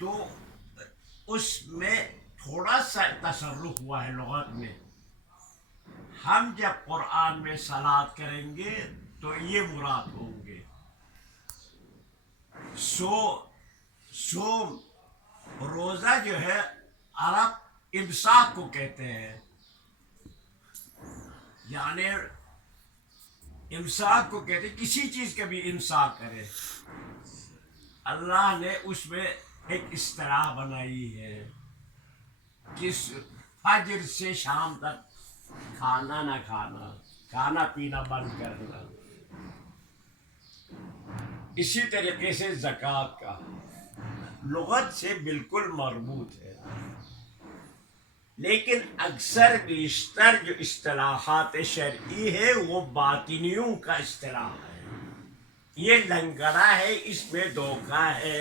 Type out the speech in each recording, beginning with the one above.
تو اس میں تھوڑا سا تصرف ہوا ہے لغت میں. ہم جب قرآن میں صلات کریں گے تو یہ مراد ہوں گے. سوم روزہ جو ہے عرب امساک کو کہتے ہیں. یعنی امساک کو کہتے ہیں کسی چیز کا بھی امساک کرے. اللہ نے اس میں ایک اصطلاح بنائی ہے کہ فجر سے شام تک کھانا نہ کھانا، کھانا پینا بند کرنا. اسی طریقے سے زکوٰۃ کا لغت سے بالکل مربوط ہے، لیکن اکثر بیشتر جو اصطلاحات شرعی ہے وہ باطنیوں کا اصطلاح ہے. یہ لنگڑا ہے، اس میں دھوکہ ہے،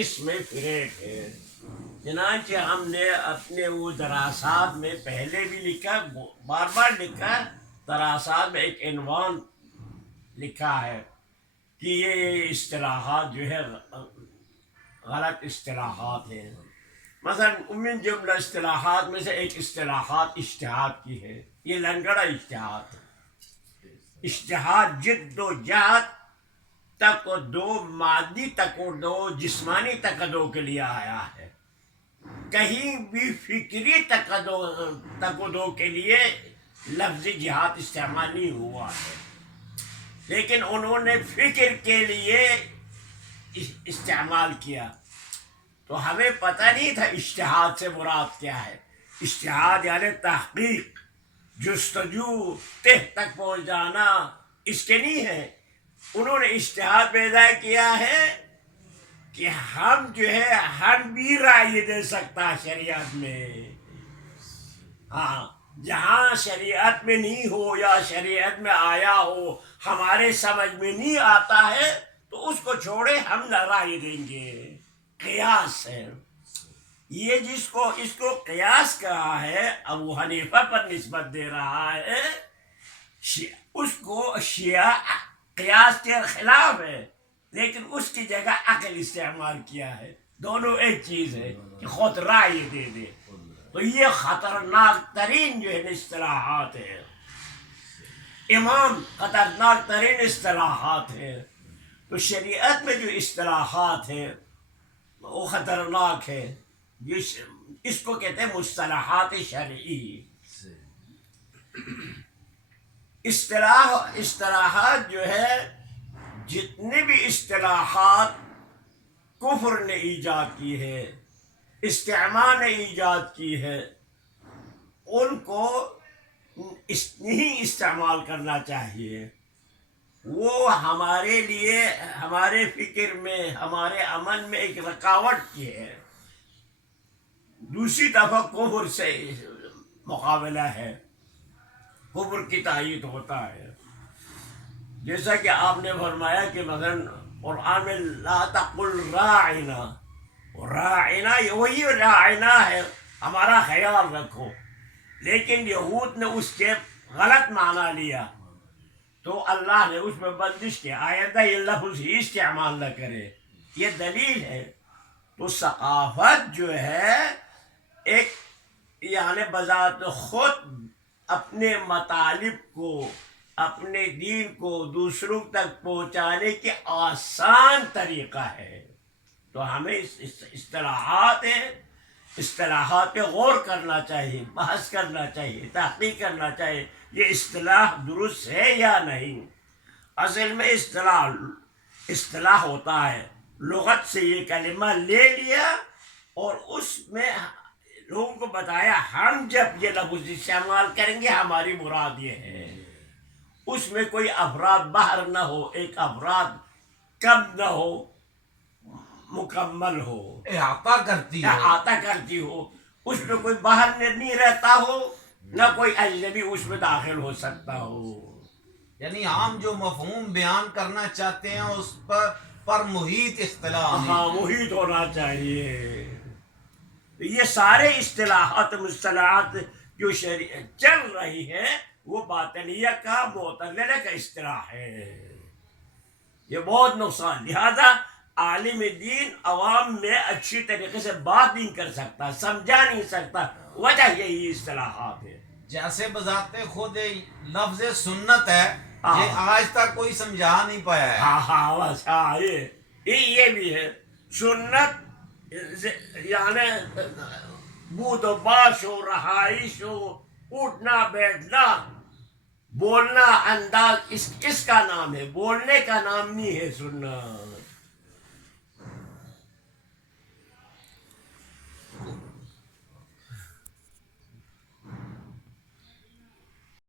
اس میں فریب ہے. چنانچہ ہم نے اپنے وہ دراسات میں پہلے بھی لکھا، بار بار لکھا. دراسات میں ایک عنوان لکھا ہے کہ یہ اصطلاحات جو ہے غلط اصطلاحات ہیں. مثلا من جملہ اصطلاحات میں سے ایک اصطلاحات اجتہاد کی ہے. یہ لنگڑا اجتہاد ہے. اجتہاد جد و جہد تقدو، مادی تقدو، جسمانی تقدو کے لیے آیا ہے. کہیں بھی فکری تقدو کے لیے لفظ جہاد استعمال نہیں ہوا ہے، لیکن انہوں نے فکر کے لیے استعمال کیا. تو ہمیں پتہ نہیں تھا اجتہاد سے مراد کیا ہے. اجتہاد یعنی تحقیق، جستجو، تہ تک پہنچ جانا، اس کے نہیں ہے. انہوں نے اجتہاد پیدا کیا ہے کہ ہم جو ہے ہم بھی رائے دے سکتا شریعت میں. ہاں، جہاں شریعت میں نہیں ہو یا شریعت میں آیا ہو ہمارے سمجھ میں نہیں آتا ہے تو اس کو چھوڑے، ہم نہ رائے دیں گے. قیاس ہے یہ، اس کو قیاس کہا ہے. ابو حنیفہ پر نسبت دے رہا ہے. اس کو شیعہ قیاس کے خلاف ہے، لیکن اس کی جگہ عقل استعمال کیا ہے. دونوں ایک چیز ہے کہ خود رائے دے دے. تو یہ خطرناک ترین جو ہے اصطلاحات ہیں. امام خطرناک ترین اصطلاحات ہیں. تو شریعت میں جو اصطلاحات ہیں وہ خطرناک ہے. اس کو کہتے ہیں مصطلحات شرعی. اصطلاحات جو ہے، جتنے بھی اصطلاحات کفر نے ایجاد کی ہے، استعمال نے ایجاد کی ہے، ان کو نہیں استعمال کرنا چاہیے. وہ ہمارے لیے، ہمارے فکر میں، ہمارے عمل میں ایک رکاوٹ کی ہے. دوسری دفعہ کفر سے مقابلہ ہے، کفر کی تائید ہوتا ہے. جیسا کہ آپ نے فرمایا کہ مثلا قرآن میں لا تقل راعنا، راعنا وہی راعنا ہے، ہمارا خیال رکھو. لیکن یہود نے اس کے غلط معنی لیا تو اللہ نے اس میں بندش کی، آئندہ یہ لفظ ہی استعمال نہ کرے. یہ دلیل ہے. تو ثقافت جو ہے ایک یعنی بذات خود اپنے مطالب کو، اپنے دین کو دوسروں تک پہنچانے کی آسان طریقہ ہے. تو ہمیں اصطلاحات ہیں، اصطلاحات پہ غور کرنا چاہیے، بحث کرنا چاہیے، تحقیق کرنا چاہیے یہ اصطلاح درست ہے یا نہیں. اصل میں اصطلاح ہوتا ہے لغت سے یہ کلمہ لے لیا اور اس میں لوگوں کو بتایا ہم جب یہ لفظ استعمال کریں گے ہماری مراد یہ ہے. اس میں کوئی افراد باہر نہ ہو، ایک افراد کم نہ ہو، مکمل ہو، احاطہ کرتی ہو. اس میں کوئی باہر نہیں رہتا ہو، نہ کوئی اجنبی اس میں داخل ہو سکتا ہو. یعنی عام جو مفہوم بیان کرنا چاہتے ہیں اس پر محیط اصطلاح. ہاں، محیط ہونا چاہیے. یہ سارے اصطلاحات مصطلحات جو چل رہی ہے وہ باطنیہ کا، معتزلہ کا اصطلاح ہے. یہ بہت نقصان. لہذا عالم دین عوام میں اچھی طریقے سے بات نہیں کر سکتا, سمجھا نہیں سکتا, وجہ یہی اصطلاحات ہے. جیسے بذات خود لفظ سنت ہے, یہ آج تک کوئی سمجھا نہیں پایا ہے. ہاں بس ہاں یہ بھی ہے. سنت یعنی بود و باش ہو, رہائش ہو, اٹھنا بیٹھنا, بولنا, انداز, اس کا نام ہے, بولنے کا نام نہیں ہے سنت.